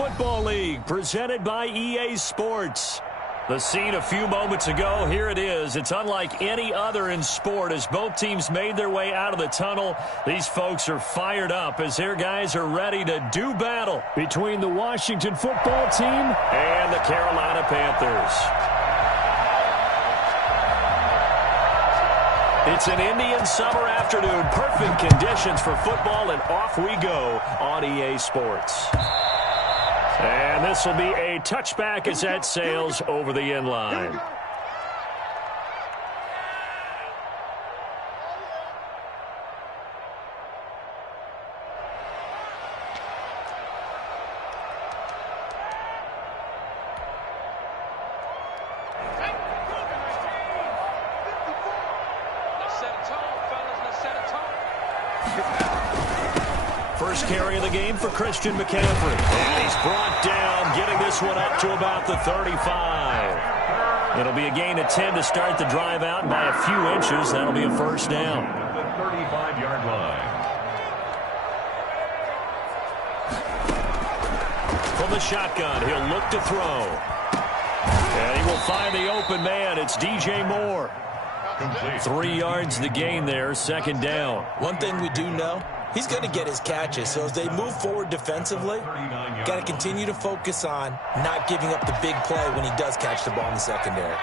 Football League, presented by EA Sports. The scene a few moments ago, here it is. It's unlike any other in sport as both teams made their way out of the tunnel. These folks are fired up as their guys are ready to do battle between the Washington football team and the Carolina Panthers. It's an Indian summer afternoon. Perfect conditions for football, and off we go on EA Sports. And this will be a touchback as that sails over the end line. First carry of the game for Christian McCaffrey. And he's brought down, getting this one up to about the 35. It'll be a gain of 10 to start the drive out, and by a few inches, that'll be a first down. The 35-yard line. From the shotgun, he'll look to throw. And he will find the open man. It's DJ Moore. 3 yards the gain there, second down. One thing we do know, he's going to get his catches. So as they move forward defensively, got to continue to focus on not giving up the big play when he does catch the ball in the secondary.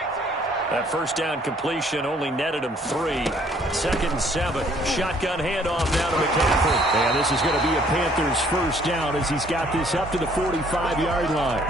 That first down completion only netted him 3. Second and 7. Shotgun handoff now to McCaffrey. And this is going to be a Panthers first down as he's got this up to the 45-yard line.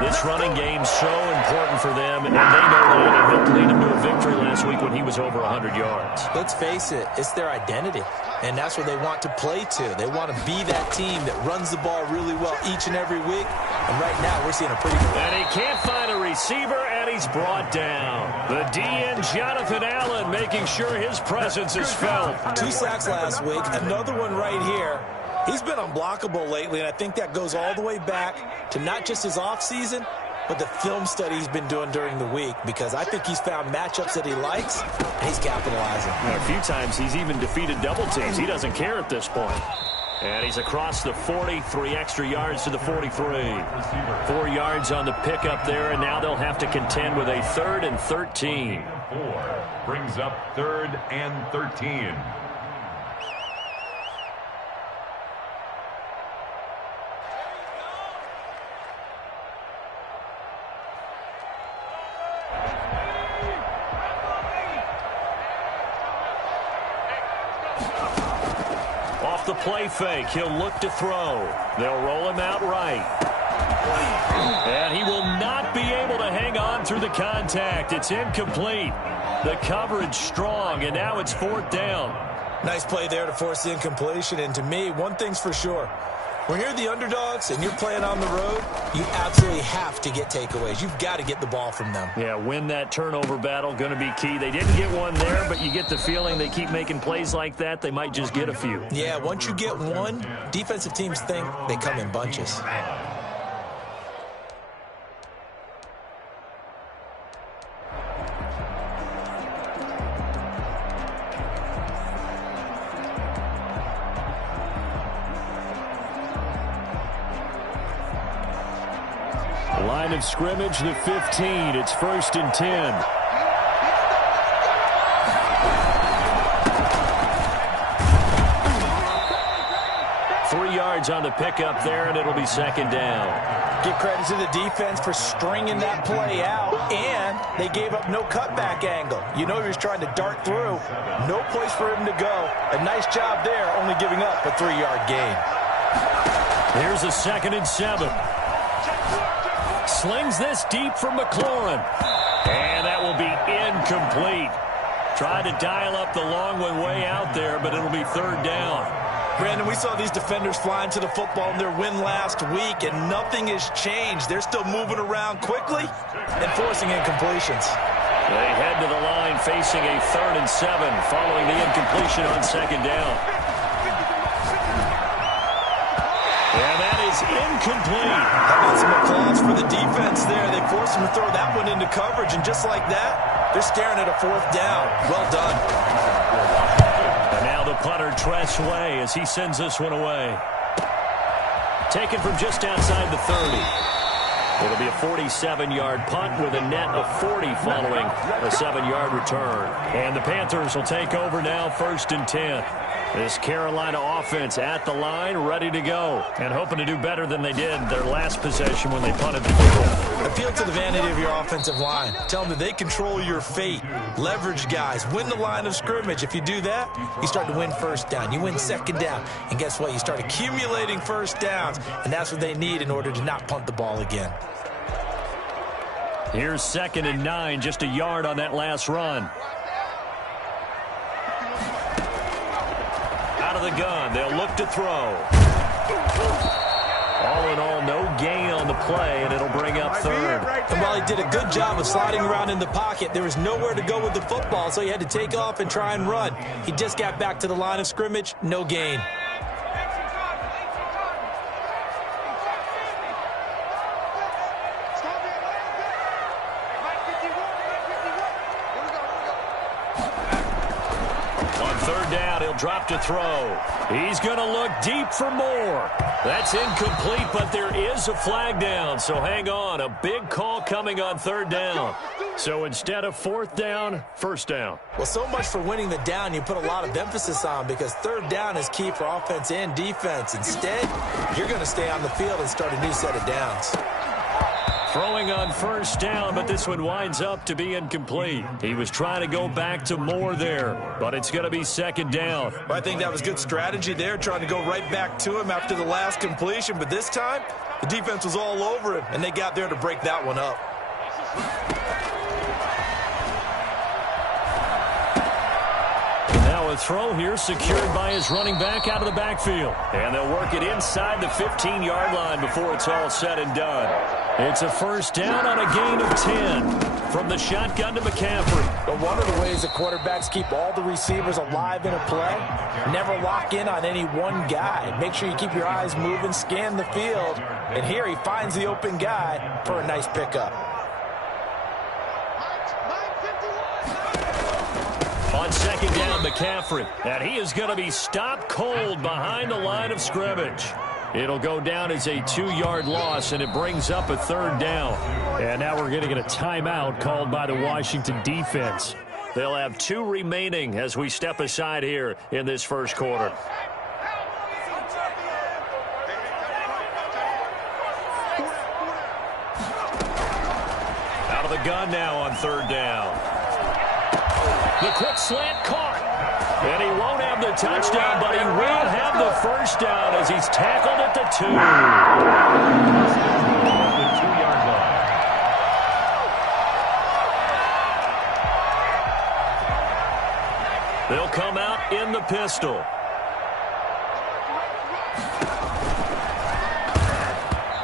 This running game so important for them, and they know that it helped lead him to a victory last week when he was over 100 yards. Let's face it, it's their identity, and that's what they want to play to. They want to be that team that runs the ball really well each and every week, and right now we're seeing a pretty good one. And he can't find a receiver, and he's brought down. The DN, Jonathan Allen, making sure his presence is felt. 2 sacks last week, another one right here. He's been unblockable lately, and I think that goes all the way back to not just his offseason, but the film study he's been doing during the week, because I think he's found matchups that he likes, and he's capitalizing. And a few times he's even defeated double teams. He doesn't care at this point. And he's across the 40, 3 extra yards to the 43. 4 yards on the pickup there, and now they'll have to contend with a 3rd and 13. 4 brings up 3rd and 13. The play fake. He'll look to throw. They'll roll him out right. And he will not be able to hang on through the contact. It's incomplete. The coverage strong, and now it's 4th down. Nice play there to force the incompletion. And to me, one thing's for sure. When you're the underdogs and you're playing on the road, you absolutely have to get takeaways. You've got to get the ball from them. Yeah, win that turnover battle, going to be key. They didn't get one there, but you get the feeling they keep making plays like that, they might just get a few. Yeah, once you get one, defensive teams think they come in bunches. Line of scrimmage, the 15. It's 1st and 10. Three yards on the pickup there, and it'll be 2nd down. Give credit to the defense for stringing that play out, and they gave up no cutback angle. You know he was trying to dart through. No place for him to go. A nice job there, only giving up a 3-yard gain. Here's a 2nd and 7. Slings this deep from McLaurin. And that will be incomplete. Tried to dial up the long one way out there, but it'll be 3rd down. Brandon, we saw these defenders flying to the football in their win last week, and nothing has changed. They're still moving around quickly and forcing incompletions. They head to the line facing a 3rd and 7 following the incompletion on 2nd down. And that is incomplete. How about some applause for the defense there? They forced him to throw that one into coverage, and just like that, they're staring at a 4th down. Well done. And now the punter treads away as he sends this one away. Taken from just outside the 30. It'll be a 47-yard punt with a net of 40 following a 7-yard return. And the Panthers will take over now, 1st and 10. This Carolina offense at the line, ready to go, and hoping to do better than they did their last possession when they punted the football. Appeal to the vanity of your offensive line. Tell them that they control your fate. Leverage guys. Win the line of scrimmage. If you do that, you start to win 1st down. You win 2nd down. And guess what? You start accumulating 1st downs, and that's what they need in order to not punt the ball again. Here's 2nd and 9, just a yard on that last run. Out of the gun, they'll look to throw. All in all, no gain on the play, and it'll bring up 3rd. And while he did a good job of sliding around in the pocket, there was nowhere to go with the football, so he had to take off and try and run. He just got back to the line of scrimmage, no gain. Drop to throw. He's going to look deep for more. That's incomplete, but there is a flag down, so hang on. A big call coming on 3rd down. So instead of 4th down, 1st down. Well, so much for winning the down you put a lot of emphasis on, because 3rd down is key for offense and defense. Instead, you're going to stay on the field and start a new set of downs. Throwing on 1st down, but this one winds up to be incomplete. He was trying to go back to more there, but it's going to be 2nd down. Well, I think that was good strategy there, trying to go right back to him after the last completion. But this time, the defense was all over him, and they got there to break that one up. Now a throw here secured by his running back out of the backfield. And they'll work it inside the 15-yard line before it's all said and done. It's a 1st down on a gain of 10 from the shotgun to McCaffrey. But one of the ways the quarterbacks keep all the receivers alive in a play, never lock in on any one guy. Make sure you keep your eyes moving, scan the field. And here he finds the open guy for a nice pickup. On 2nd down, McCaffrey. And he is going to be stopped cold behind the line of scrimmage. It'll go down as a 2-yard loss, and it brings up a 3rd down. And now we're going to get a timeout called by the Washington defense. They'll have 2 remaining as we step aside here in this 1st quarter. Out of the gun now on 3rd down. The quick slant caught. And he won't have the touchdown, but he will have the 1st down as he's tackled at the 2. The 2-yard line. They'll come out in the pistol.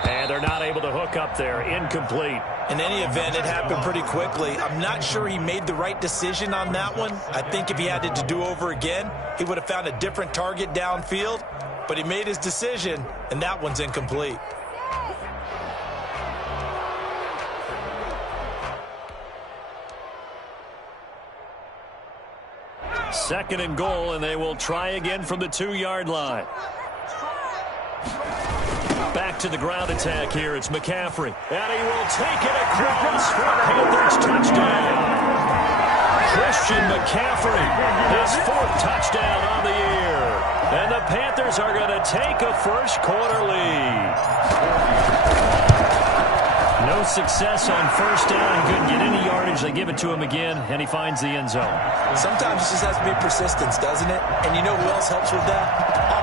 And they're not able to hook up there. Incomplete. In any event, it happened pretty quickly. I'm not sure he made the right decision on that one. I think if he had it to do over again, he would have found a different target downfield. But he made his decision, and that one's incomplete. Second and goal, and they will try again from the 2-yard line. Back to the ground attack here. It's McCaffrey. And he will take it across for a Panthers touchdown. Christian McCaffrey, his 4th touchdown on the year. And the Panthers are going to take a 1st quarter lead. No success on 1st down. He couldn't get any yardage. They give it to him again, and he finds the end zone. Sometimes it just has to be persistence, doesn't it? And you know who else helps with that?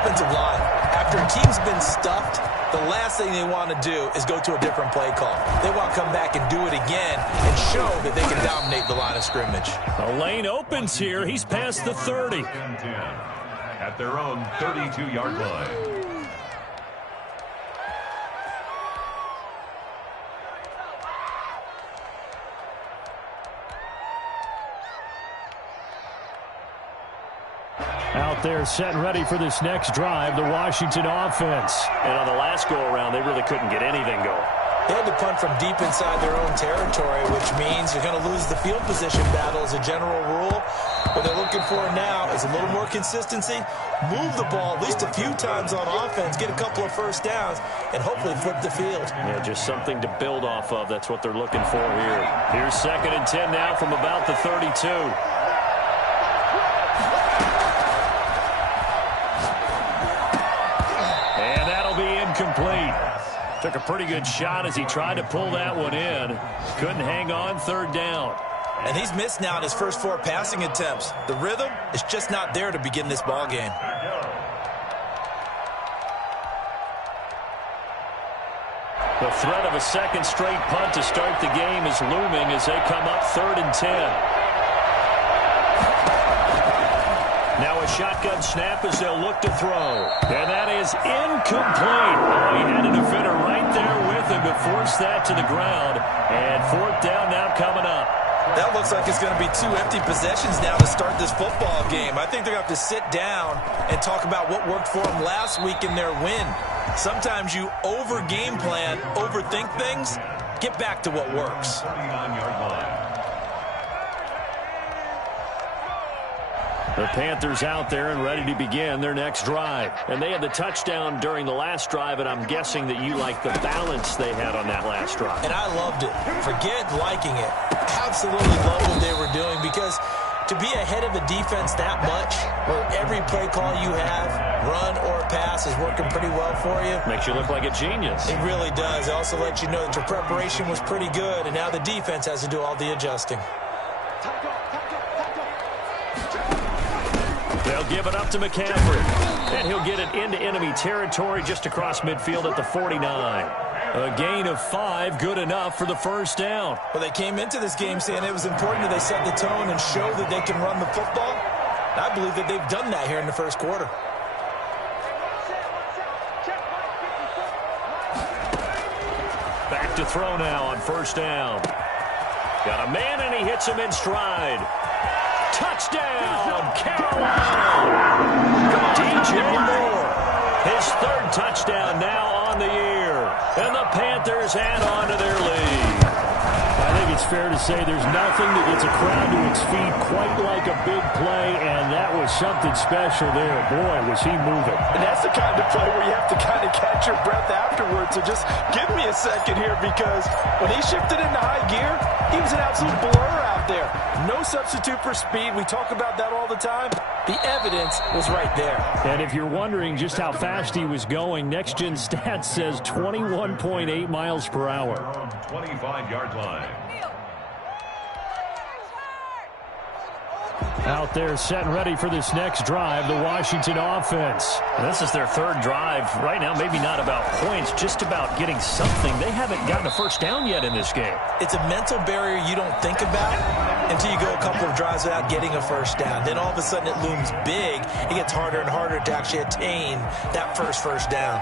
Offensive line. After a team's been stuffed, the last thing they want to do is go to a different play call. They want to come back and do it again and show that they can dominate the line of scrimmage. The lane opens here. He's past the 30. At their own 32-yard line. Out there set and ready for this next drive, the Washington offense. And on the last go-around, they really couldn't get anything going. They had to punt from deep inside their own territory, which means you're going to lose the field position battle as a general rule. What they're looking for now is a little more consistency, move the ball at least a few times on offense, get a couple of first downs, and hopefully flip the field. Yeah, just something to build off of. That's what they're looking for here. Here's 2nd and 10 now from about the 32. And that'll be incomplete. Took a pretty good shot as he tried to pull that one in. Couldn't hang on, 3rd down. And he's missed now in his first 4 passing attempts. The rhythm is just not there to begin this ball game. The threat of a 2nd straight punt to start the game is looming as they come up 3rd and 10. Now a shotgun snap as they'll look to throw. And that is incomplete. Oh, he had a defender right there with him to force that to the ground. And 4th down now coming up. That looks like it's going to be 2 empty possessions now to start this football game. I think they're going to have to sit down and talk about what worked for them last week in their win. Sometimes you over-game plan, overthink things. Get back to what works. The Panthers out there and ready to begin their next drive. And they had the touchdown during the last drive, and I'm guessing that you like the balance they had on that last drive. And I loved it. Forget liking it. Absolutely love what they were doing, because to be ahead of a defense that much, where every play call you have, run or pass, is working pretty well for you. Makes you look like a genius. It really does. It also lets you know that your preparation was pretty good, and now the defense has to do all the adjusting. They'll give it up to McCaffrey. And he'll get it into enemy territory just across midfield at the 49. A gain of 5, good enough for the 1st down. Well, they came into this game saying it was important that they set the tone and show that they can run the football. I believe that they've done that here in the 1st quarter. Back to throw now on 1st down. Got a man, and he hits him in stride. Touchdown, Carolina! DJ Moore, his 3rd touchdown now on the year. And the Panthers add on to their lead. I think it's fair to say there's nothing that gets a crowd to its feet quite like a big play, and that was something special there. Boy, was he moving. And that's the kind of play where you have to kind of catch your breath afterwards. So just give me a second here, because when he shifted into high gear, he was an absolute blur out there. No substitute for speed. We talk about that all the time. The evidence was right there. And if you're wondering just how fast he was going, Next Gen Stats says 21.8 miles per hour. 25-yard line. Out there set and ready for this next drive, the Washington offense. And this is their 3rd drive. Right now, maybe not about points, just about getting something. They haven't gotten a 1st down yet in this game. It's a mental barrier you don't think about until you go a couple of drives without getting a 1st down. Then all of a sudden it looms big. It gets harder and harder to actually attain that first down.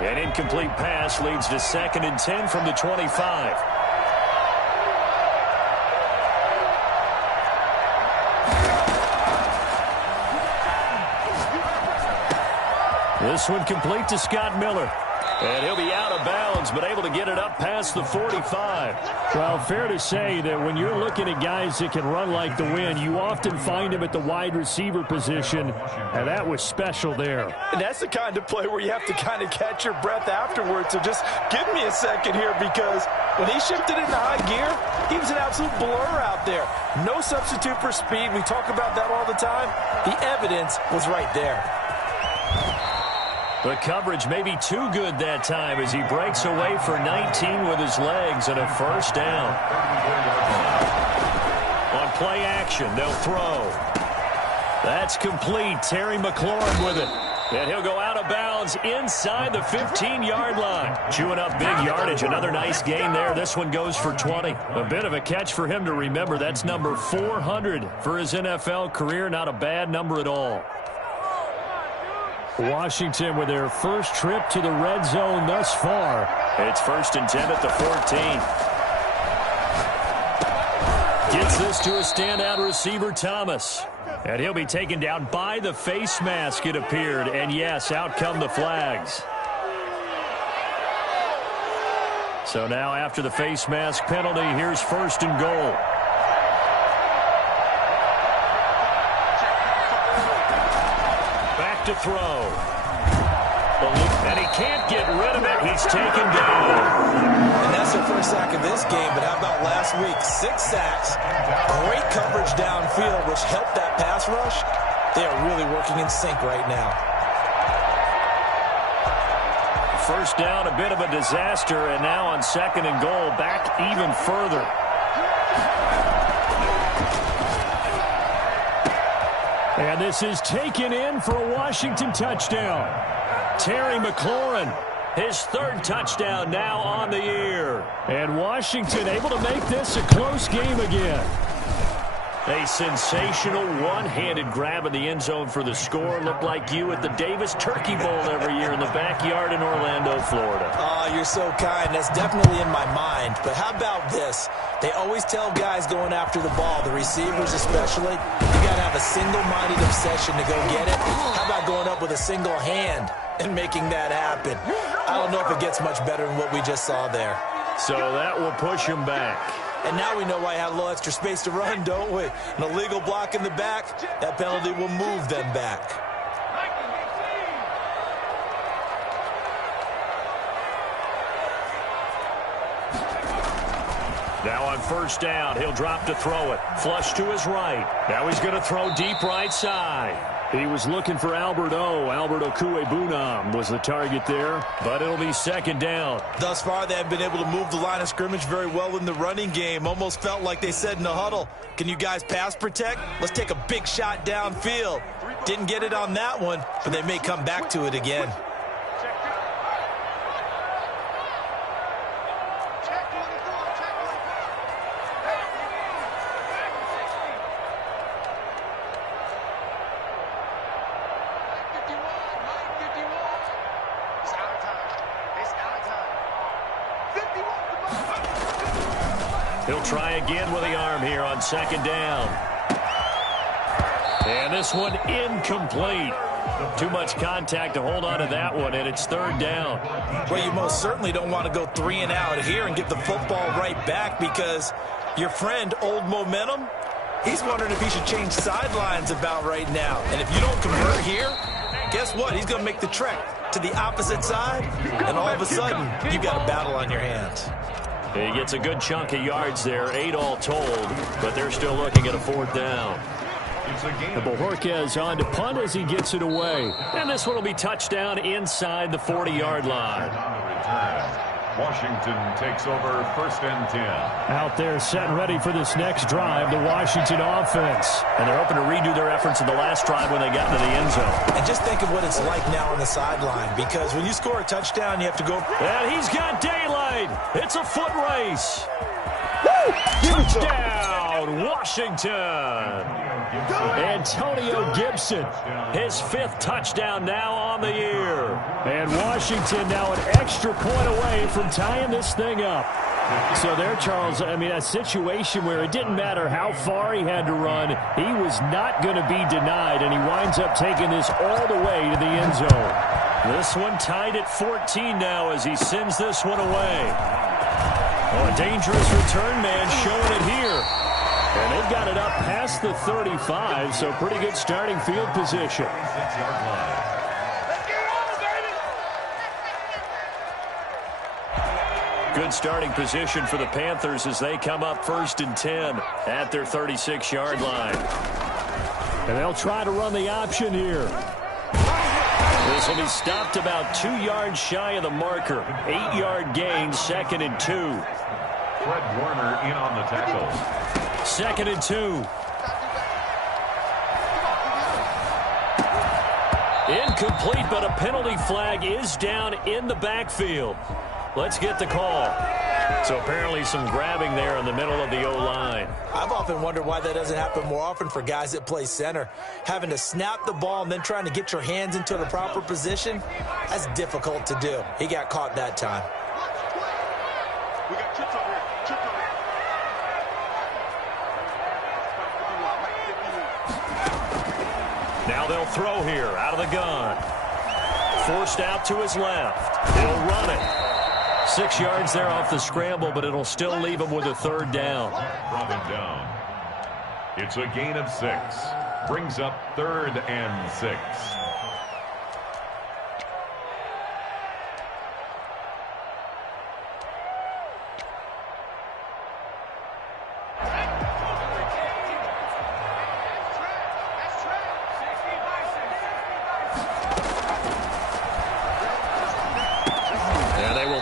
An incomplete pass leads to 2nd and 10 from the 25. This one complete to Scott Miller. And he'll be out of bounds, but able to get it up past the 45. Well, fair to say that when you're looking at guys that can run like the wind, you often find them at the wide receiver position, and that was special there. And that's the kind of play where you have to kind of catch your breath afterwards. So just give me a second here, because when he shifted into high gear, he was an absolute blur out there. No substitute for speed. We talk about that all the time. The evidence was right there. The coverage may be too good that time as he breaks away for 19 with his legs and a 1st down. On play action, they'll throw. That's complete. Terry McLaurin with it. And he'll go out of bounds inside the 15-yard line. Chewing up big yardage. Another nice gain there. This one goes for 20. A bit of a catch for him to remember. That's number 400 for his NFL career. Not a bad number at all. Washington with their first trip to the red zone thus far. It's 1st and 10 at the 14. Gets this to a standout receiver, Thomas. And he'll be taken down by the face mask, it appeared. And, yes, out come the flags. So now after the face mask penalty, here's 1st and goal. Back to throw. And he can't get rid of it. He's taken down. And that's their first sack of this game. But how about last week? 6 sacks. Great coverage downfield, which helped that pass rush. They are really working in sync right now. First down, a bit of a disaster. And now on 2nd and goal, back even further. And this is taken in for a Washington touchdown. Terry McLaurin, his 3rd touchdown now on the year. And Washington able to make this a close game again. A sensational one-handed grab in the end zone for the score. Looked like you at the Davis Turkey Bowl every year in the backyard in Orlando, Florida. Oh, you're so kind. That's definitely in my mind. But how about this? They always tell guys going after the ball, the receivers especially, you got to have a single-minded obsession to go get it. How about going up with a single hand and making that happen? I don't know if it gets much better than what we just saw there. So that will push him back. And now we know why I had a little extra space to run, don't we? An illegal block in the back, that penalty will move them back. Now on 1st down, he'll drop to throw it. Flush to his right. Now he's going to throw deep right side. He was looking for Albert Okwuegbunam was the target there, but it'll be 2nd down. Thus far, they have been able to move the line of scrimmage very well in the running game. Almost felt like they said in the huddle, can you guys pass protect? Let's take a big shot downfield. Didn't get it on that one, but they may come back to it again. He'll try again with the arm here on 2nd down. And this one incomplete. Too much contact to hold on to that one, and it's 3rd down. Well, you most certainly don't want to go 3 and out here and get the football right back because your friend, Old Momentum, he's wondering if he should change sidelines about right now. And if you don't convert here, guess what? He's going to make the trek to the opposite side, and all of a sudden, you've got a battle on your hands. He gets a good chunk of yards there, 8 all told, but they're still looking at a 4th down. The Bojorquez on to punt as he gets it away. And this one will be touchdown inside the 40-yard line. Washington takes over 1st and 10. Out there set and ready for this next drive, the Washington offense. And they're hoping to redo their efforts in the last drive when they got into the end zone. And just think of what it's like now on the sideline, because when you score a touchdown, you have to go. And he's got daylight. It's a foot race. Touchdown, Washington. Antonio Gibson, his 5th touchdown now on the year. And Washington now an extra point away from tying this thing up. So there, Charles, I mean, a situation where it didn't matter how far he had to run, he was not going to be denied, and he winds up taking this all the way to the end zone. This one tied at 14 now as he sends this one away. Oh, a dangerous return man showing it here. And they've got it up past the 35, so pretty good starting field position. Good starting position for the Panthers as they come up 1st and 10 at their 36-yard line. And they'll try to run the option here. This will be stopped about 2 yards shy of the marker. 8-yard gain, 2nd and 2. Fred Warner in on the tackle. 2nd and 2. Incomplete, but a penalty flag is down in the backfield. Let's get the call. So apparently some grabbing there in the middle of the O-line. I've often wondered why that doesn't happen more often for guys that play center. Having to snap the ball and then trying to get your hands into the proper position, that's difficult to do. He got caught that time. We got chips over here. Chips over here. Now they'll throw here out of the gun. Forced out to his left. He'll run it. 6 yards there off the scramble, but it'll still leave him with a third down. Brought him down. It's a gain of 6. Brings up 3rd and 6.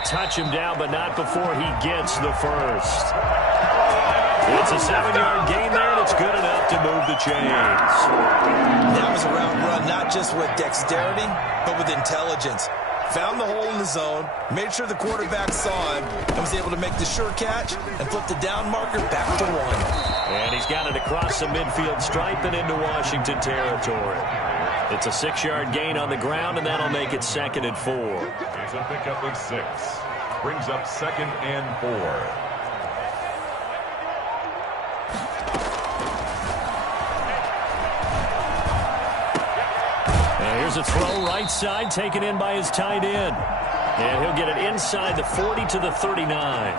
Touch him down, but not before he gets the first. It's a 7-yard gain there, and it's good enough to move the chains. That was a route run, not just with dexterity, but with intelligence. Found the hole in the zone, made sure the quarterback saw him, and was able to make the sure catch and flip the down marker back to 1. And he's got it across the midfield stripe and into Washington territory. It's a 6-yard gain on the ground, and that'll make it 2nd and 4. It's a pickup of 6. Brings up 2nd and 4. And here's a throw right side, taken in by his tight end. And he'll get it inside the 40 to the 39.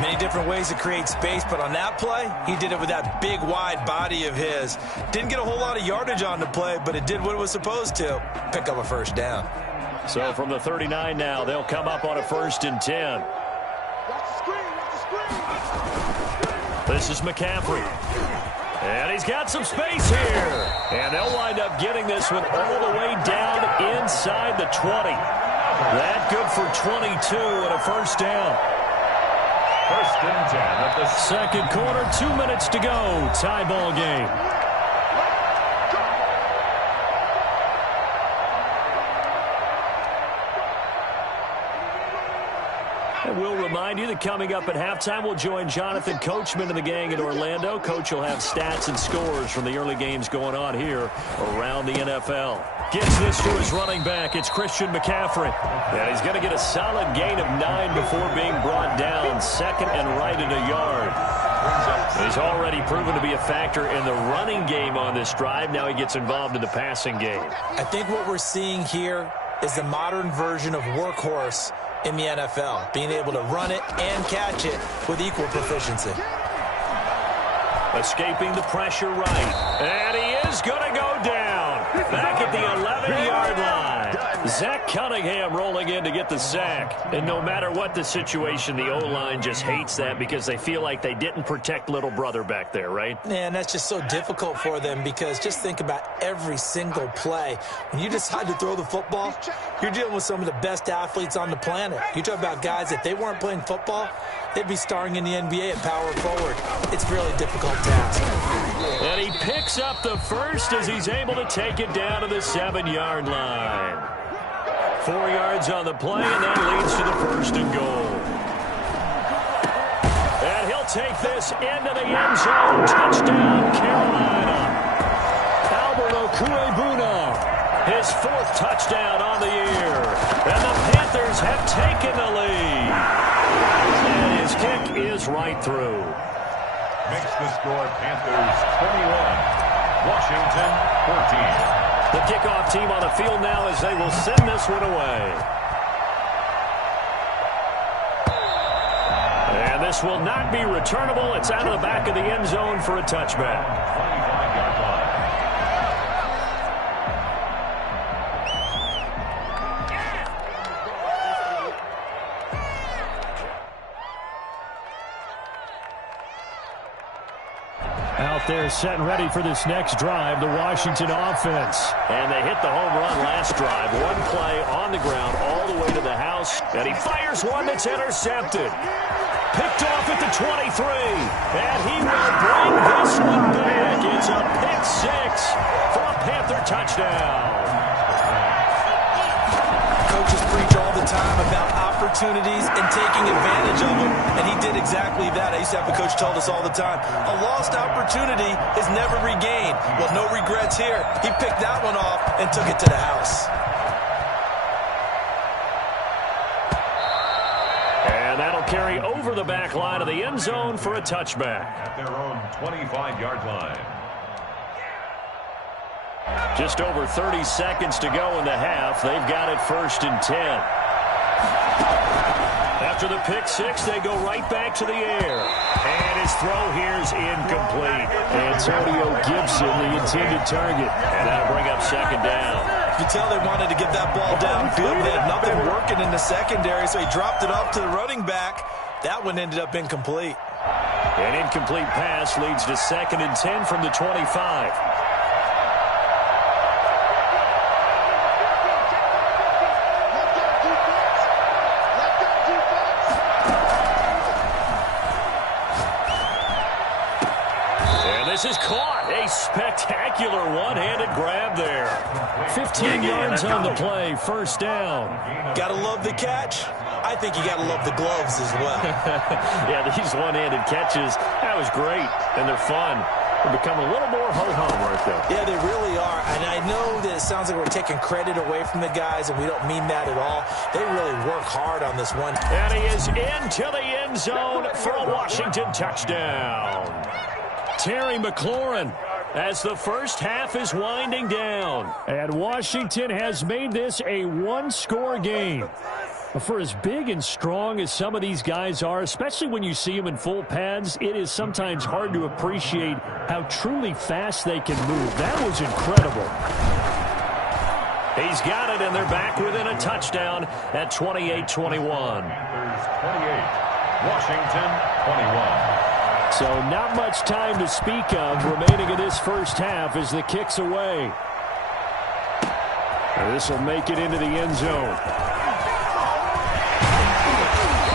Many different ways to create space, but on that play, he did it with that big, wide body of his. Didn't get a whole lot of yardage on the play, but it did what it was supposed to. Pick up a first down. So from the 39 now, they'll come up on a 1st and 10. This is McCaffrey. And he's got some space here. And they'll wind up getting this one all the way down inside the 20. That good for 22 and a first down. 1st and 10 at the second quarter, 2 minutes to go. Tie ball game. And we'll remind you that coming up at halftime, we'll join Jonathan Coachman and the gang in Orlando. Coach will have stats and scores from the early games going on here around the NFL. Gets this to his running back. It's Christian McCaffrey. And he's going to get a solid gain of 9 before being brought down. 2nd and right at a yard. He's already proven to be a factor in the running game on this drive. Now he gets involved in the passing game. I think what we're seeing here is the modern version of workhorse in the NFL, being able to run it and catch it with equal proficiency. Escaping the pressure right. And he is going to go down. Back at the 11-yard line. Zach Cunningham rolling in to get the sack. And no matter what the situation, the O-line just hates that because they feel like they didn't protect little brother back there, right? Man, that's just so difficult for them because just think about every single play. When you decide to throw the football, you're dealing with some of the best athletes on the planet. You talk about guys, if they weren't playing football, they'd be starring in the NBA at power forward. It's a really difficult task. And he picks up the first as he's able to take it down to the 7-yard line. 4 yards on the play, and that leads to the 1st and goal. And he'll take this into the end zone. Touchdown, Carolina. Albert Okwuegbunam, his 4th touchdown on the year. And the Panthers have taken the lead. And his kick is right through. Makes the score Panthers 21, Washington 14. The kickoff team on the field now as they will send this one away. And this will not be returnable. It's out of the back of the end zone for a touchback. 25-yard line. Out there set and ready for this next drive, the Washington offense. And they hit the home run last drive. One play on the ground all the way to the house. And he fires one that's intercepted. Picked off at the 23. And he will bring this one back. It's a pick 6 for a Panther touchdown. Coaches preach all the time about opportunities and taking advantage of them, and he did exactly that. I used to have a coach tell us all the time, a lost opportunity is never regained. Well, no regrets here. He picked that one off and took it to the house. And that'll carry over the back line of the end zone for a touchback. At their own 25-yard line. Just over 30 seconds to go in the half. They've got it 1st and 10. After the pick six, they go right back to the air. And his throw here's incomplete. Antonio Gibson, the intended target. And that'll bring up 2nd down. You can tell they wanted to get that ball downfield. They had nothing working in the secondary, so he dropped it off to the running back. That one ended up incomplete. An incomplete pass leads to 2nd and 10 from the 25. This is caught. A spectacular one-handed grab there. 15 yards on the play. 1st down. Gotta love the catch. I think you gotta love the gloves as well. Yeah, these one-handed catches, that was great. And they're fun. They become a little more ho-hum right there. Yeah, they really are. And I know that it sounds like we're taking credit away from the guys, and we don't mean that at all. They really work hard on this one. And he is into the end zone for a Washington touchdown. Terry McLaurin as the first half is winding down. And Washington has made this a one-score game. For as big and strong as some of these guys are, especially when you see them in full pads, it is sometimes hard to appreciate how truly fast they can move. That was incredible. He's got it, and they're back within a touchdown at 28-21. Panthers 28, Washington 21. So not much time to speak of remaining in this first half as the kick's away. This will make it into the end zone.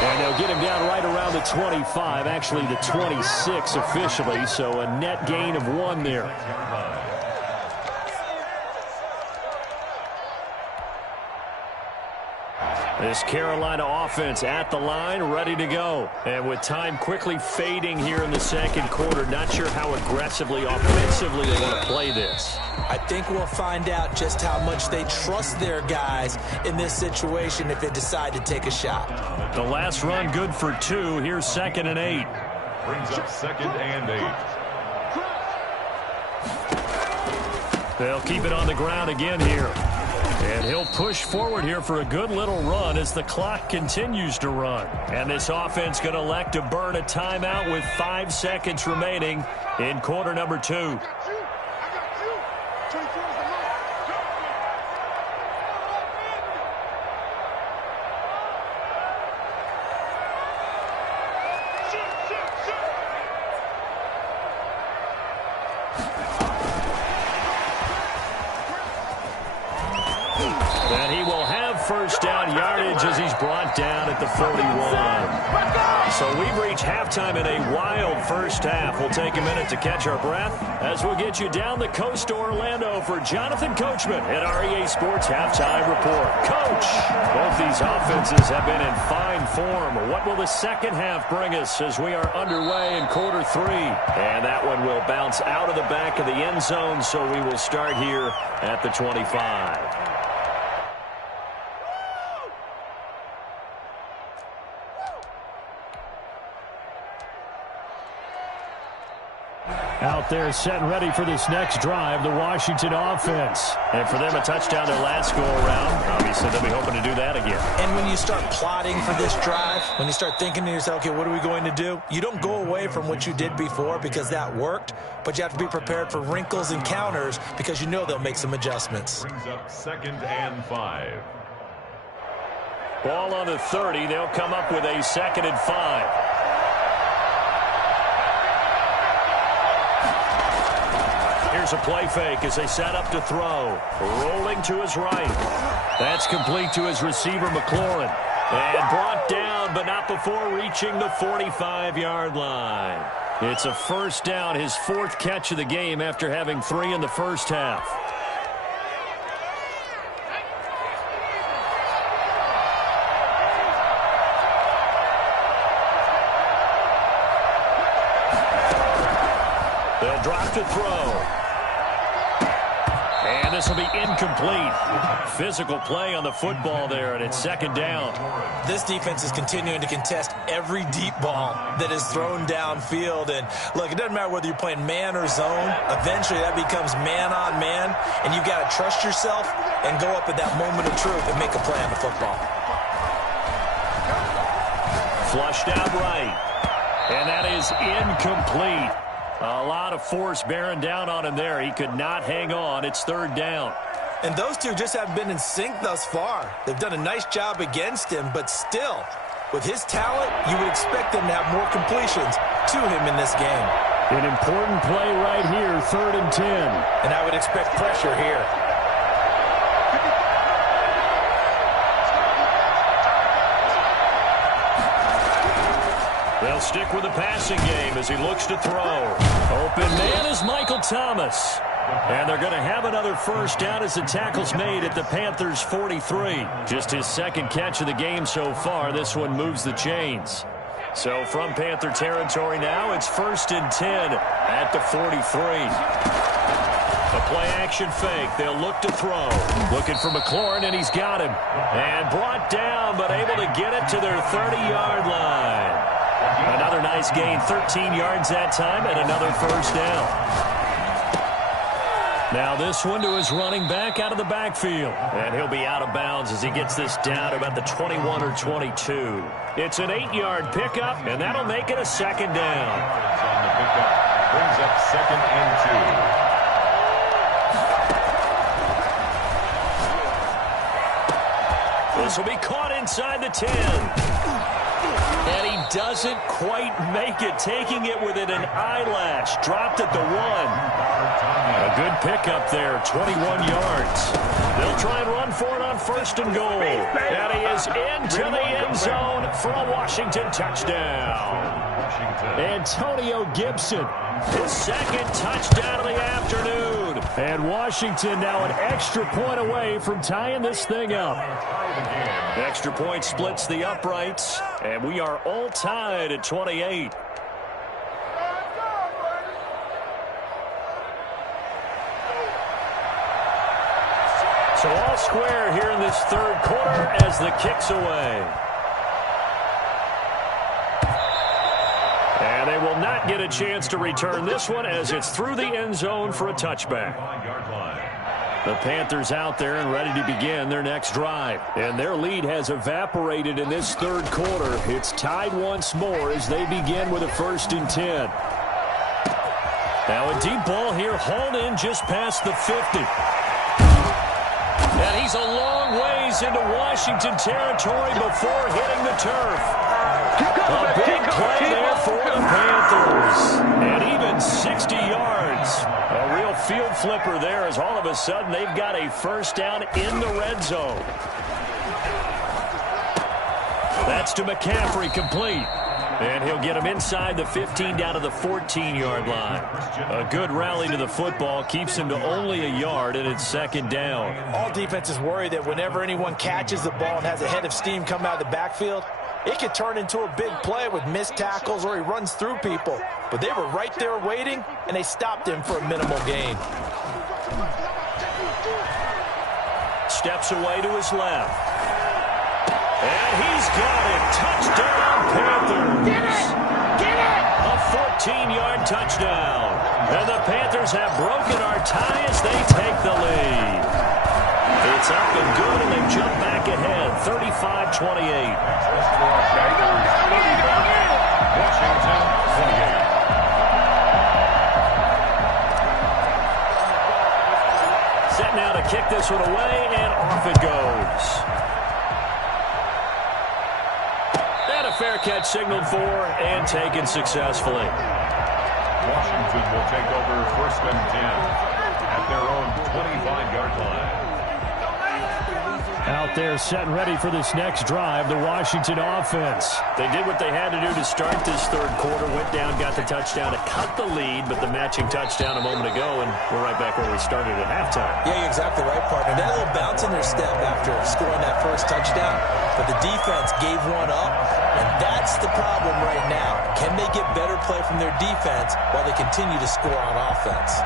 And they'll get him down right around the 25, actually the 26 officially, so a net gain of 1 there. This Carolina offense at the line, ready to go. And with time quickly fading here in the 2nd quarter, not sure how aggressively, offensively they want to play this. I think we'll find out just how much they trust their guys in this situation if they decide to take a shot. The last run good for 2. Here's 2nd and 8. Brings up 2nd and 8. They'll keep it on the ground again here. And he'll push forward here for a good little run as the clock continues to run. And this offense going to elect to burn a timeout with 5 seconds remaining in quarter number 2. And he will have first down yardage as he's brought down at the 41. So we've reached halftime in a wild first half. We'll take a minute to catch our breath as we'll get you down the coast to Orlando for Jonathan Coachman at REA Sports Halftime Report. Coach, both these offenses have been in fine form. What will the second half bring us as we are underway in quarter 3? And that one will bounce out of the back of the end zone, so we will start here at the 25. Out there set and ready for this next drive, the Washington offense. And for them, a touchdown their last go-around. Obviously, they'll be hoping to do that again. And when you start plotting for this drive, when you start thinking to yourself, okay, what are we going to do? You don't go away from what you did before because that worked, but you have to be prepared for wrinkles and counters because you know they'll make some adjustments. Brings up 2nd and 5. Ball on the 30. They'll come up with a 2nd and 5. Here's a play fake as they set up to throw. Rolling to his right. That's complete to his receiver, McLaurin. And brought down, but not before reaching the 45-yard line. It's a first down, his 4th catch of the game after having 3 in the first half. They'll drop to throw. And this will be incomplete. Physical play on the football there, and it's second down. This defense is continuing to contest every deep ball that is thrown downfield. And, look, it doesn't matter whether you're playing man or zone. Eventually, that becomes man-on-man, and you've got to trust yourself and go up at that moment of truth and make a play on the football. Flushed out right. And that is incomplete. A lot of force bearing down on him there. He could not hang on. It's third down. And those two just haven't been in sync thus far. They've done a nice job against him, but still, with his talent, you would expect them to have more completions to him in this game. An important play right here, 3rd and 10. And I would expect pressure here. They'll stick with the passing game as he looks to throw. Open man is Michael Thomas. And they're going to have another first down as the tackle's made at the Panthers' 43. Just his second catch of the game so far. This one moves the chains. So from Panther territory now, it's 1st and 10 at the 43. A play-action fake. They'll look to throw. Looking for McLaurin, and he's got him. And brought down, but able to get it to their 30-yard line. Another nice gain, 13 yards that time, and another first down. Now this one to his running back out of the backfield. And he'll be out of bounds as he gets this down about the 21 or 22. It's an 8-yard pickup, and that'll make it a second down. On the pickup, brings up 2nd and 2. This will be caught inside the 10. And he doesn't quite make it, taking it within an eyelash. Dropped at the 1. A good pickup there, 21 yards. They'll try and run for it on 1st and goal. And he is into the end zone for a Washington touchdown. Antonio Gibson, his 2nd touchdown of the afternoon. And Washington now an extra point away from tying this thing up. Extra point splits the uprights, and we are all tied at 28. So all square here in this 3rd quarter as the kick's away. And they will not get a chance to return this one as it's through the end zone for a touchback. The Panthers out there and ready to begin their next drive. And their lead has evaporated in this 3rd quarter. It's tied once more as they begin with a 1st and 10. Now a deep ball here, hauled in just past the 50. And he's a long ways into Washington territory before hitting the turf. A big play there for the Panthers. And even 60 yards. A real field flipper there as all of a sudden they've got a first down in the red zone. That's to McCaffrey, complete. And he'll get him inside the 15 down to the 14-yard line. A good rally to the football keeps him to only a yard, and it's 2nd down. All defenses worry that whenever anyone catches the ball and has a head of steam come out of the backfield, it could turn into a big play with missed tackles or he runs through people. But they were right there waiting, and they stopped him for a minimal gain. Steps away to his left. And he's got it. Touchdown, Panthers. Get it! Get it! A 14-yard touchdown. And the Panthers have broken our tie as they take the lead. It's up and good, and they jump back ahead, 35-28. Washington, 28. Set now to kick this one away, and off it goes. And a fair catch signaled for and taken successfully. Washington will take over 1st and 10 at their own 25-yard line. Out there set and ready for this next drive, the Washington offense. They did what they had to do to start this 3rd quarter, went down, got the touchdown to cut the lead, but the matching touchdown a moment ago, and we're right back where we started at halftime. Yeah, you're exactly right, partner. They had a little bounce in their step after scoring that first touchdown, but the defense gave one up, and that's the problem right now. Can they get better play from their defense while they continue to score on offense?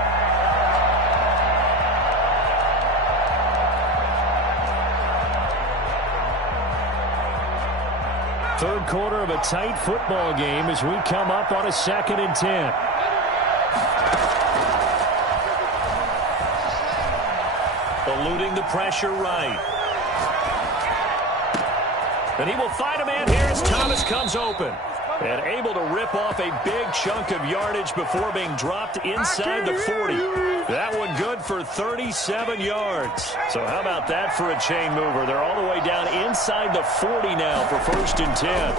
Third quarter of a tight football game as we come up on a 2nd and 10. Eluding the pressure right. And he will find a man here as Thomas comes open. And able to rip off a big chunk of yardage before being dropped inside the 40. That one good for 37 yards. So how about that for a chain mover? They're all the way down inside the 40 now for 1st and 10.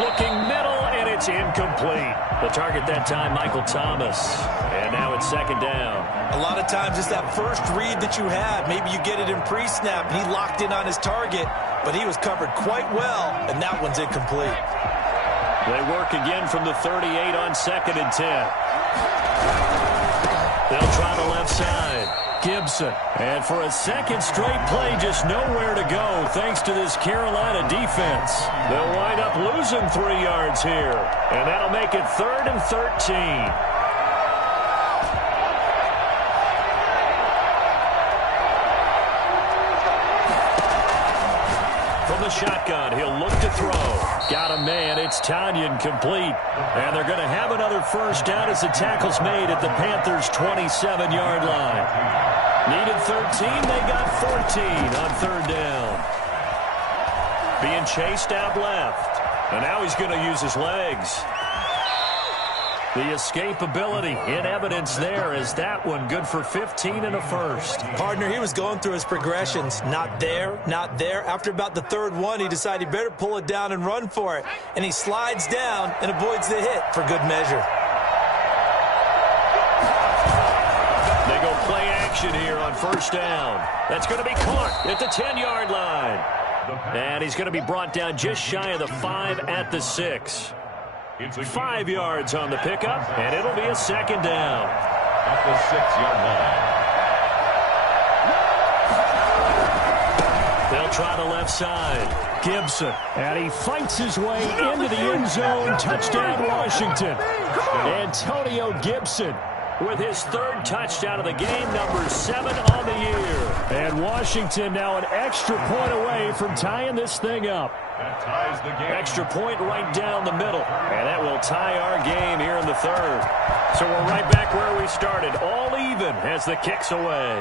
Looking middle, and it's incomplete. The target that time, Michael Thomas. And now it's 2nd down. A lot of times it's that first read that you have. Maybe you get it in pre-snap, and he locked in on his target, but he was covered quite well, and that one's incomplete. They work again from the 38 on 2nd and 10. They'll try the left side. Gibson. And for a second straight play, just nowhere to go thanks to this Carolina defense. They'll wind up losing 3 yards here. And that'll make it 3rd and 13. From the shotgun, he'll look to throw. Got a man. It's Tanyan complete. And they're going to have another first down as the tackle's made at the Panthers' 27-yard line. Needed 13. They got 14 on 3rd down. Being chased out left. And now he's going to use his legs. The escapability in evidence there is that one good for 15 and a first. Partner, he was going through his progressions. Not there, not there. After about the 3rd one, he decided he better pull it down and run for it. And he slides down and avoids the hit for good measure. They go play action here on 1st down. That's going to be caught at the 10-yard line. And he's going to be brought down just shy of the 5 at the 6. 5 yards on the pickup, and it'll be a 2nd down. At the 6-yard line. They'll try the left side. Gibson, and he fights his way into the end zone. Touchdown, Washington. Antonio Gibson with his 3rd touchdown of the game, number 7 on the year. And Washington now an extra point away from tying this thing up. That ties the game. Extra point right down the middle. And that will tie our game here in the 3rd. So we're right back where we started. All even as the kick's away.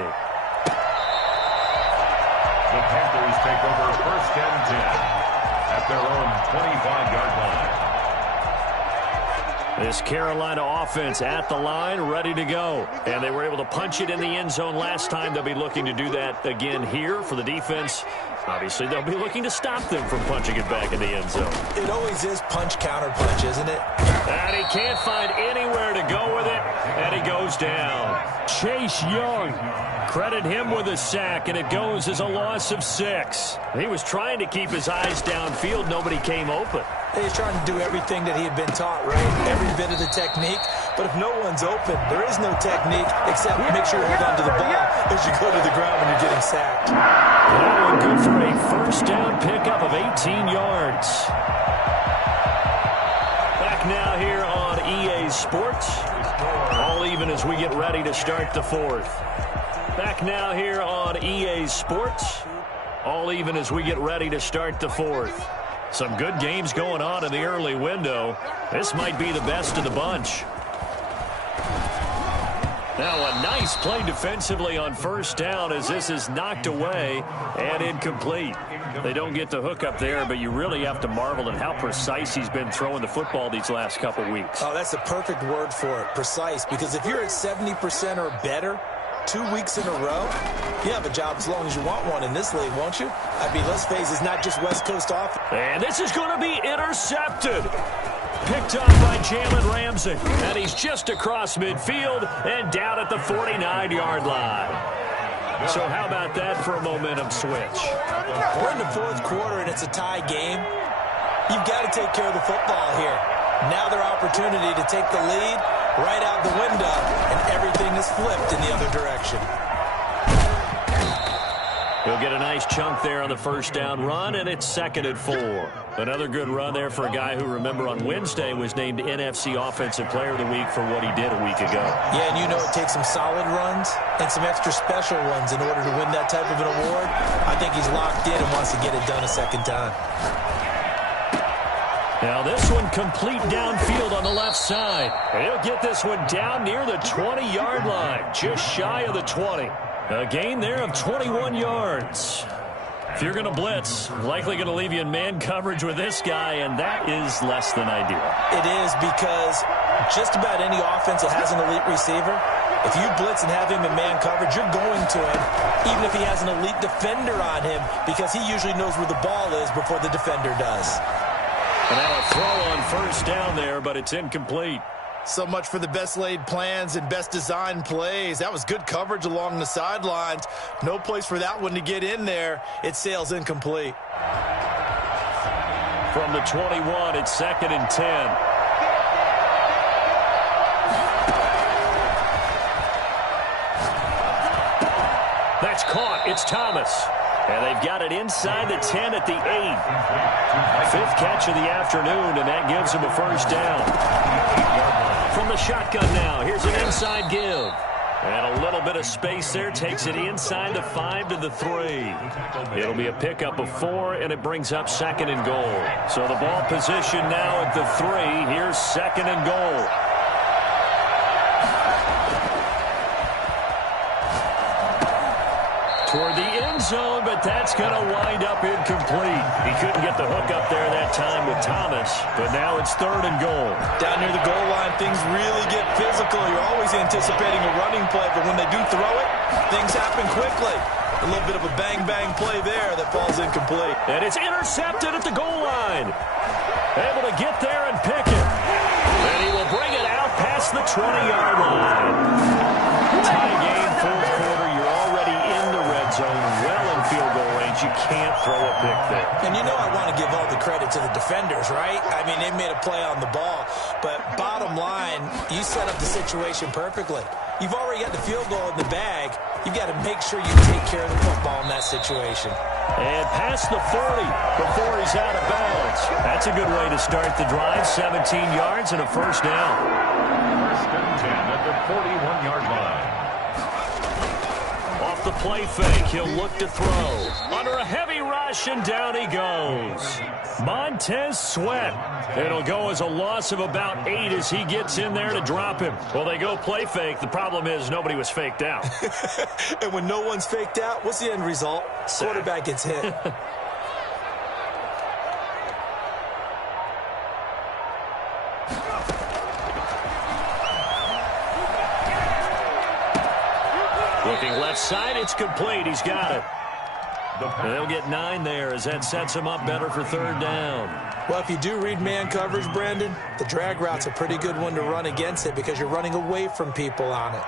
The Panthers take over 1st and 10 at their own 25-yard line. This Carolina offense at the line, ready to go. And they were able to punch it in the end zone last time. They'll be looking to do that again here for the defense. Obviously, they'll be looking to stop them from punching it back in the end zone. It always is punch-counter-punch, isn't it? And he can't find anywhere to go with it, and he goes down. Chase Young, credit him with a sack, and it goes as a loss of 6. He was trying to keep his eyes downfield. Nobody came open. He's trying to do everything that he had been taught, right? Every bit of the technique. But if no one's open, there is no technique except make sure you hold on to the ball as you go to the ground when you're getting sacked. That one good for a first down pickup of 18 yards. Back now here on EA Sports. All even as we get ready to start the 4th. Back now here on EA Sports. All even as we get ready to start the 4th. Some good games going on in the early window. This might be the best of the bunch. Now a nice play defensively on 1st down as this is knocked away and incomplete. They don't get the hook up there, but you really have to marvel at how precise he's been throwing the football these last couple weeks. Oh, that's the perfect word for it, precise, because if you're at 70% or better 2 weeks in a row, you have a job as long as you want one in this league, won't you? I mean, let's face it, it's not just West Coast offense. And this is going to be intercepted. Picked up by Jalen Ramsey. And he's just across midfield and down at the 49-yard line. So how about that for a momentum switch? We're in the 4th quarter and it's a tie game. You've got to take care of the football here. Now their opportunity to take the lead right out the window, and everything is flipped in the other direction. He'll get a nice chunk there on the first down run, and it's 2nd and 4. Another good run there for a guy who, remember, on Wednesday was named NFC Offensive Player of the Week for what he did a week ago. Yeah, and you know it takes some solid runs and some extra special ones in order to win that type of an award. I think he's locked in and wants to get it done a second time. Now this one complete downfield on the left side. He'll get this one down near the 20-yard line, just shy of the 20. A gain there of 21 yards. If you're going to blitz, likely going to leave you in man coverage with this guy, and that is less than ideal. It is, because just about any offense that has an elite receiver, if you blitz and have him in man coverage, you're going to him, even if he has an elite defender on him, because he usually knows where the ball is before the defender does. And now a throw on first down there, but it's incomplete. So much for the best laid plans and best designed plays. That was good coverage along the sidelines. No place for that one to get in there. It sails incomplete. From the 21, it's 2nd and 10. That's caught. It's Thomas. And they've got it inside the 10 at the 8. 5th catch of the afternoon, and that gives them a first down. From the shotgun now, here's an inside give. And a little bit of space there takes it inside the 5 to the 3. It'll be a pickup of 4, and it brings up 2nd and goal. So the ball position now at the 3. Here's 2nd and goal. Toward the end zone, but that's going to wind up incomplete. He couldn't get the hook up there that time with Thomas, but now it's 3rd and goal. Down near the goal line, things really get physical. You're always anticipating a running play, but when they do throw it, things happen quickly. A little bit of a bang-bang play there that falls incomplete. And it's intercepted at the goal line. Able to get there and pick it. And he will bring it out past the 20-yard line. Tie game, 4th quarter. You're already in the red zone, well in field goal range. You can't throw a pick there. And you know I want to give all the credit to the defenders, right? I mean, they made a play on the ball. But bottom line, you set up the situation perfectly. You've already got the field goal in the bag. You've got to make sure you take care of the football in that situation. And past the 40 before he's out of bounds. That's a good way to start the drive. 17 yards and a first down. 1st and 10 at the 41-yard line. Off the play fake, he'll look to throw. Under a heavy rush, and down he goes. Montez Sweat. It'll go as a loss of about 8 as he gets in there to drop him. Well, they go play fake. The problem is nobody was faked out. And when no one's faked out, what's the end result? Quarterback gets hit. Looking left side, it's complete. He's got it. They'll get 9 there as that sets him up better for 3rd down. Well, if you do read man coverage, Brandon, the drag route's a pretty good one to run against it because you're running away from people on it.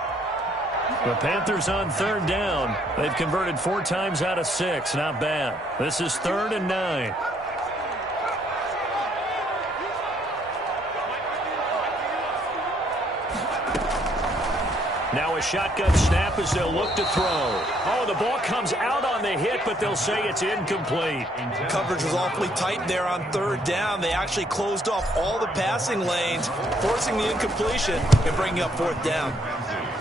The Panthers on 3rd down. They've converted 4 times out of 6. Not bad. This is 3rd and 9. Now a shotgun snap as they'll look to throw. Oh, the ball comes out on the hit, but they'll say it's incomplete. Coverage was awfully tight there on 3rd down. They actually closed off all the passing lanes, forcing the incompletion and bringing up 4th down.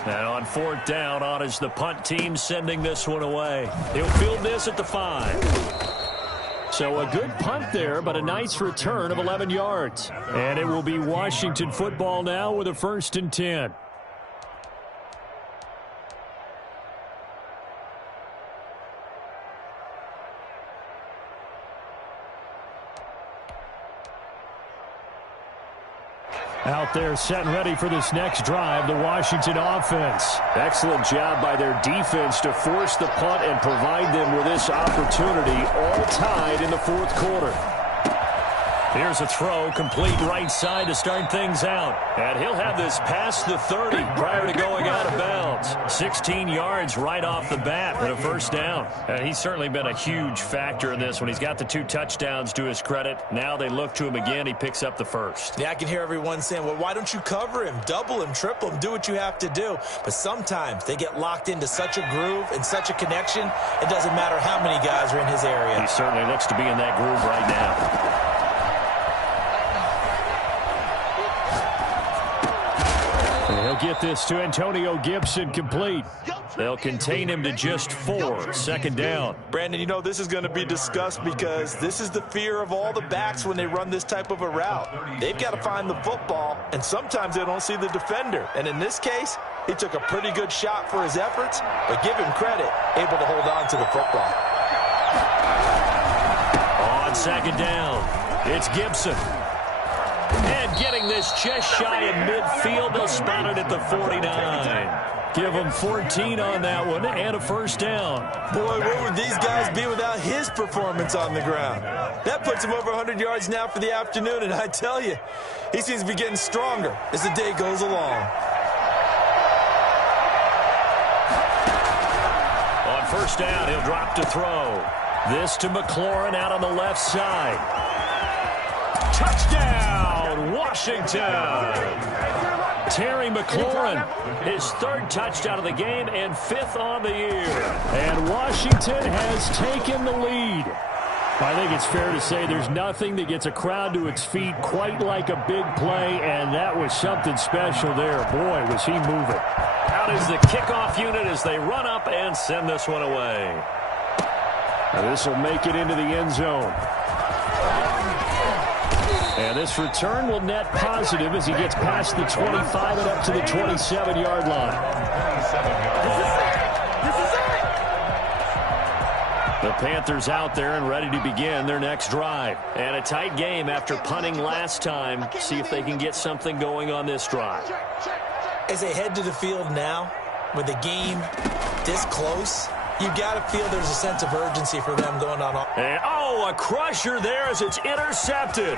And on 4th down, on is the punt team sending this one away. He'll field this at the 5. So a good punt there, but a nice return of 11 yards. And it will be Washington football now with a 1st and 10. Out there set and ready for this next drive, the Washington offense. Excellent job by their defense to force the punt and provide them with this opportunity, all tied in the 4th quarter. Here's a throw, complete right side to start things out. And he'll have this past the 30 prior to going out of bounds. 16 yards right off the bat and a first down. And he's certainly been a huge factor in this when he's got the 2 touchdowns to his credit. Now they look to him again. He picks up the first. Yeah, I can hear everyone saying, well, why don't you cover him, double him, triple him, do what you have to do. But sometimes they get locked into such a groove and such a connection, it doesn't matter how many guys are in his area. He certainly looks to be in that groove right now. He'll get this to Antonio Gibson complete. They'll contain him to just 4. Second down. Brandon, you know this is going to be discussed because this is the fear of all the backs when they run this type of a route. They've got to find the football, and sometimes they don't see the defender. And in this case, he took a pretty good shot for his efforts, but give him credit, able to hold on to the football. On second down, it's Gibson. And getting this just shy of midfield, they'll spot it at the 49. Give him 14 on that one and a first down. Boy, where would these guys be without his performance on the ground? That puts him over 100 yards now for the afternoon, and I tell you, he seems to be getting stronger as the day goes along. On first down, he'll drop to throw. This to McLaurin out on the left side. Touchdown, Washington. Terry McLaurin, his 3rd touchdown of the game and 5th on the year. And Washington has taken the lead. I think it's fair to say there's nothing that gets a crowd to its feet quite like a big play, and that was something special there. Boy, was he moving. Out is the kickoff unit as they run up and send this one away. Now this will make it into the end zone. And this return will net positive as he gets past the 25 and up to the 27-yard line. The Panthers out there and ready to begin their next drive. And a tight game after punting last time. See if they can get something going on this drive. As they head to the field now, with the game this close, you've got to feel there's a sense of urgency for them going on. And, a crusher there as it's intercepted.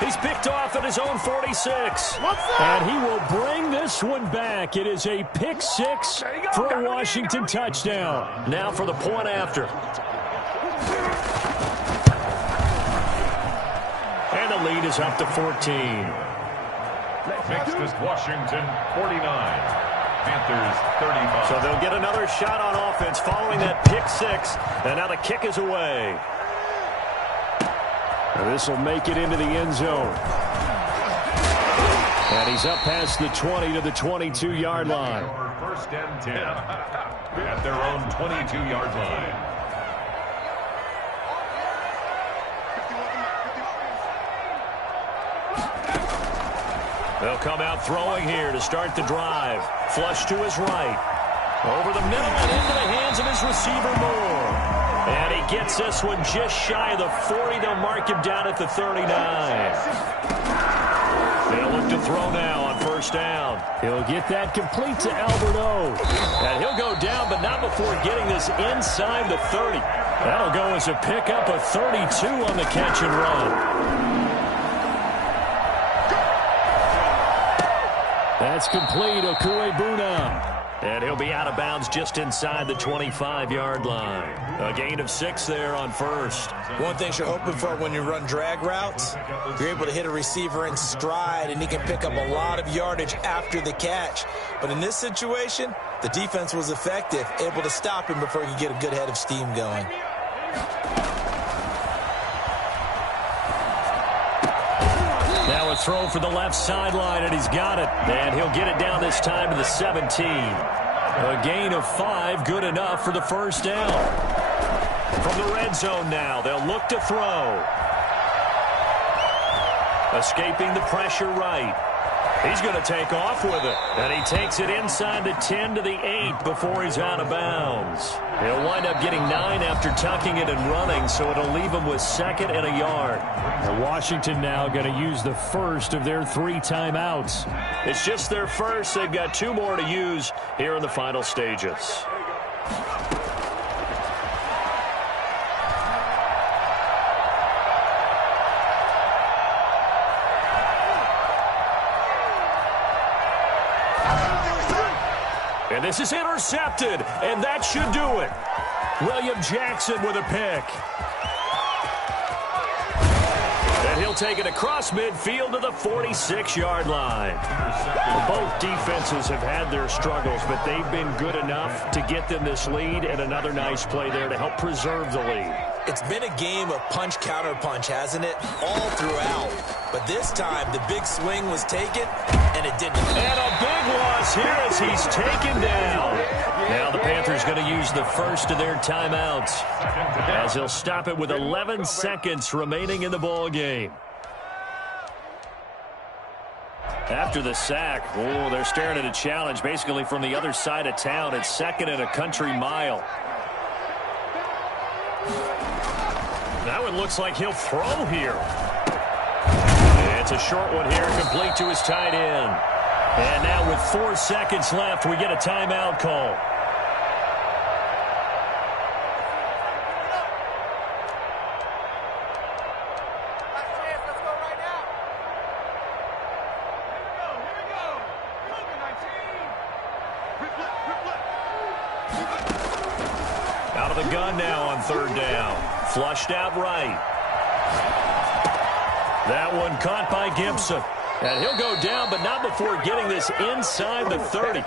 He's picked off at his own 46. And he will bring this one back. It is a pick 6 for a Washington touchdown. Now for the point after. And the lead is up to 14. Next is Washington, 49. Panthers, 35. So they'll get another shot on offense following that pick 6. And now the kick is away. This will make it into the end zone. And he's up past the 20 to the 22-yard line. First and 10 at their own 22-yard line. They'll come out throwing here to start the drive. Flush to his right. Over the middle and into the hands of his receiver, Moore. And he gets this one just shy of the 40. They'll mark him down at the 39. They'll look to throw now on first down. He'll get that complete to Alberto. And he'll go down, but not before getting this inside the 30. That'll go as a pickup of 32 on the catch and run. That's complete, Okuebuna. And he'll be out of bounds just inside the 25-yard line. A gain of 6 there on first. One thing you're hoping for when you run drag routes, you're able to hit a receiver in stride, and he can pick up a lot of yardage after the catch. But in this situation, the defense was effective, able to stop him before he could get a good head of steam going. Now a throw for the left sideline, and he's got it. And he'll get it down this time to the 17. A gain of 5, good enough for the first down. From the red zone now, they'll look to throw. Escaping the pressure right. He's going to take off with it. And he takes it inside the 10 to the 8 before he's out of bounds. He'll wind up getting 9 after tucking it and running, so it'll leave him with 2nd and a yard. And Washington now going to use the first of their 3 timeouts. It's just their first. They've got 2 more to use here in the final stages. And this is intercepted, and that should do it. William Jackson with a pick. And he'll take it across midfield to the 46-yard line. Both defenses have had their struggles, but they've been good enough to get them this lead, and another nice play there to help preserve the lead. It's been a game of punch-counter-punch, hasn't it? All throughout. But this time, the big swing was taken, and it didn't. And a big loss here as he's taken down. Now the Panthers going to use the first of their timeouts, as he'll stop it with 11 seconds remaining in the ball game. After the sack, they're staring at a challenge basically from the other side of town. It's 2nd and a country mile. That one looks like he'll throw here. It's a short one here, complete to his tight end. And now with 4 seconds left, we get a timeout call. Out of the gun now on 3rd down. Flushed out right. That one caught by Gibson. And he'll go down, but not before getting this inside the 30.